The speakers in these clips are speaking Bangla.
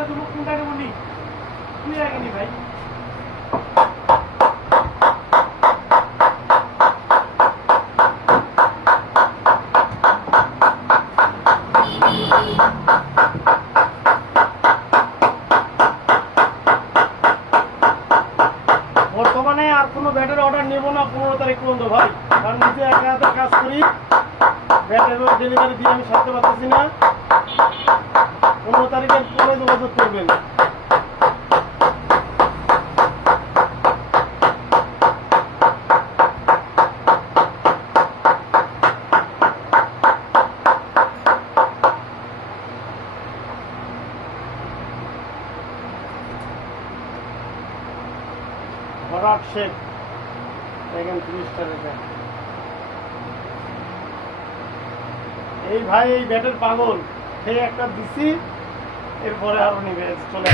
কোনটা দেবো কোনটাকে বলি তুই আগে নি ভাই। বর্তমানে আর কোনো ব্যাটের অর্ডার নেব না 15 তারিখ পর্যন্ত ভাই, কারণ নিজে একা হাতে কাজ করি, ব্যাটের ডেলিভারি দিয়ে আমি সারতে পারতেছি না। 15 তারিখের পরে যোগাযোগ করবেন। ভরাট শেখ দেখেন 30টা রেখা। এই ভাই এই ব্যাটের পাগল, সেই একটা দিছি, এরপরে আরো নিবে চলে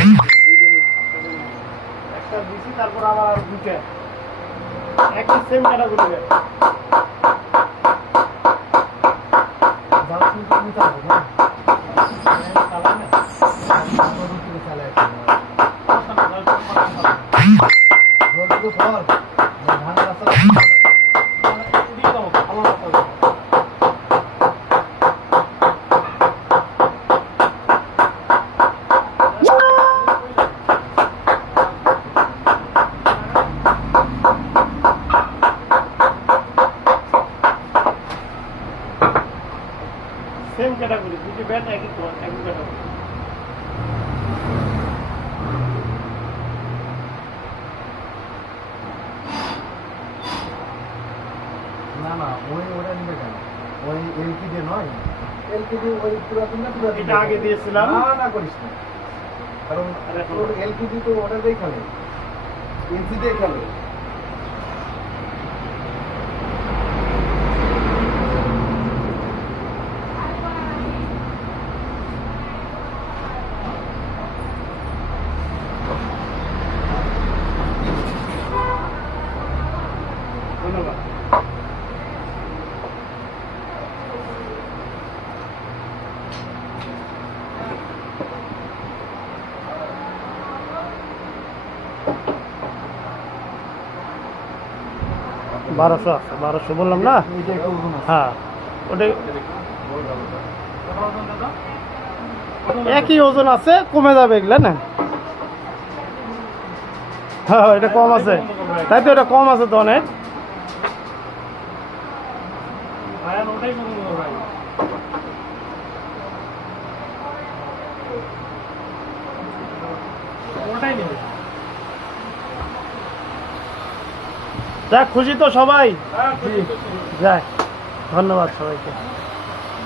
একটা দিছি, তারপর আবার আর দুইটা একই same category bat. Same category দুটি ব্যাট একই ক্যাটাগরি। না না ওই ওটা নিবে কেন? ওই এলপিডি নয়, এলপিডি ওই পুরাতন না পুরাতন এটা আগে দিয়েছিলাম। না না করিস না, কারণ তোর এলপিডি তো ওটাতেই খেলে, এলপিডি খেলে। ধন্যবাদ। বারোশো আছে, 1200 বললাম না? হ্যাঁ ওটাই একই ওজন আছে, কমে যাবে এগুলা না। হ্যাঁ এটা কম আছে, তাই তো এটা কম আছে তো অনেক। যাক খুশি তো সবাই, যাক ধন্যবাদ সবাইকে।